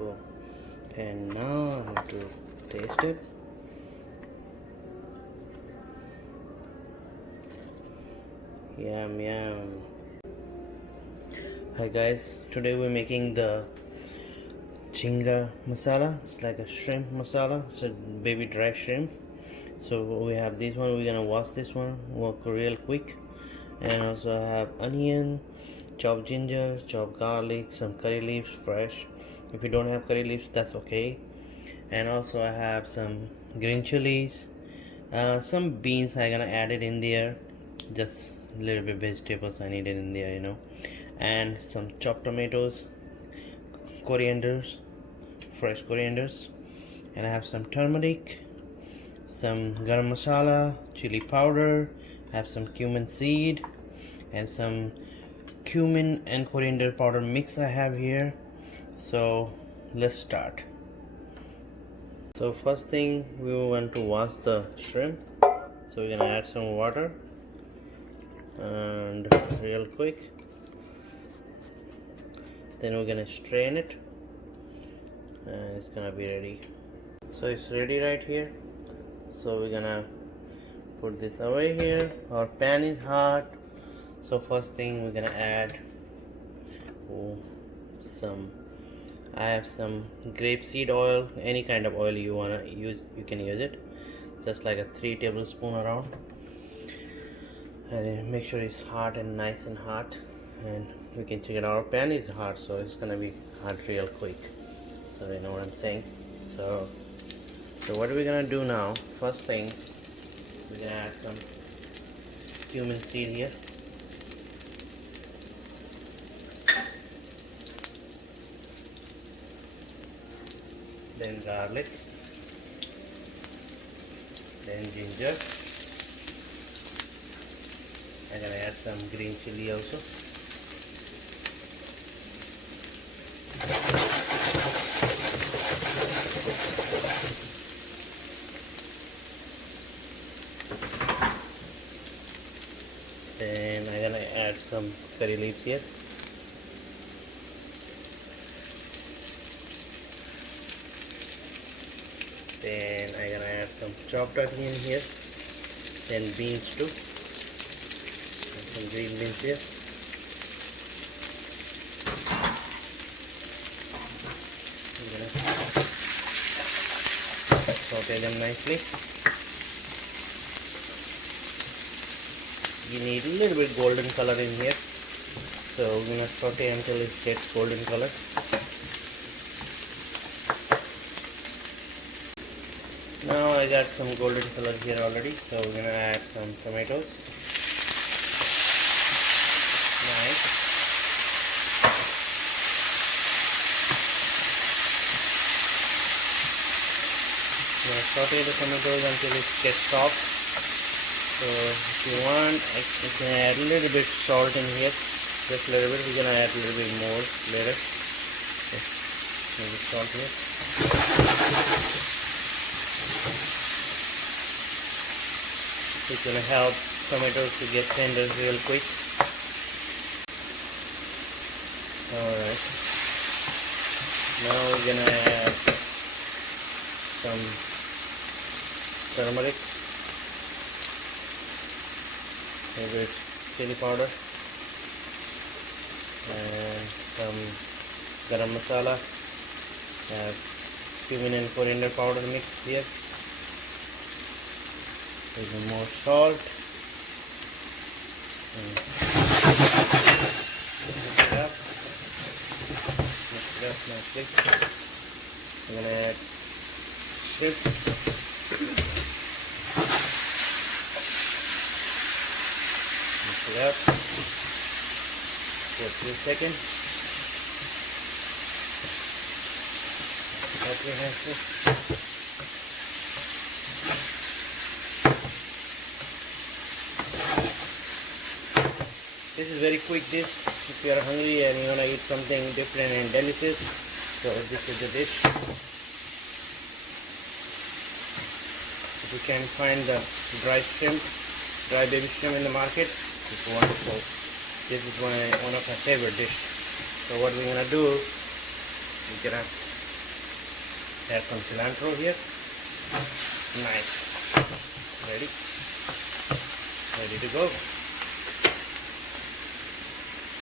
beautiful. And now I have to taste it. Yum yum. Hi guys, today we're making the JHINGA masala. It's like a shrimp masala. It's a baby dry shrimp. So we have this one. We're gonna wash this one, work real quick. And also I have onion, chopped ginger, chopped garlic, some curry leaves fresh. If you don't have curry leaves, that's okay. And also I have some green chilies, some beans. I'm gonna add it in there. Just a little bit vegetables I needed in there, you know. And some chopped tomatoes, corianders, fresh corianders, and I have some turmeric, some garam masala, chili powder. I have some cumin seed and some cumin and coriander powder mix I have here. So let's start. So first thing, we want to wash the shrimp. So we're gonna add some water and real quick. Then we're gonna strain it and it's gonna be ready. So it's ready right here. So we're gonna put this away here. Our pan is hot. So first thing we're gonna add I have some grapeseed oil. Any kind of oil you wanna use, you can use it. Just like a 3 tablespoons around. And make sure it's hot and nice and hot. And we can check it out. Our pan is hot, so it's gonna be hot real quick. So you know what I'm saying. So what are we gonna do now? First thing, we're gonna add some cumin seed here. Then garlic. Then ginger. I'm gonna add some green chili also. Then I'm gonna add some curry leaves here. Then I'm gonna add some chopped onion here. Then beans too. And some green beans here. I'm gonna saute them nicely. You need a little bit golden color in here, so we're gonna saute until it gets golden color. Now I got some golden color here already, so we're gonna add some tomatoes. Nice. I'm gonna saute the tomatoes until it gets soft. So if you want, you can add a little bit salt in here, just a little bit. We're gonna add a little bit more later. Maybe salt here. It's gonna help tomatoes to get tender real quick. Alright. Now we're gonna add some turmeric. Maybe chili powder and some garam masala, cumin and coriander powder mixed here. Little more salt. Mix it up nicely. I'm gonna add shrimp. Mix it up for 2 seconds. Nicely. This is very quick dish if you are hungry and you want to eat something different and delicious. So this is the dish. If you can find the dry baby shrimp in the market, it's wonderful. This is one of my favorite dish. So what we're gonna do, we're gonna Add some cilantro here. Nice. Ready to go.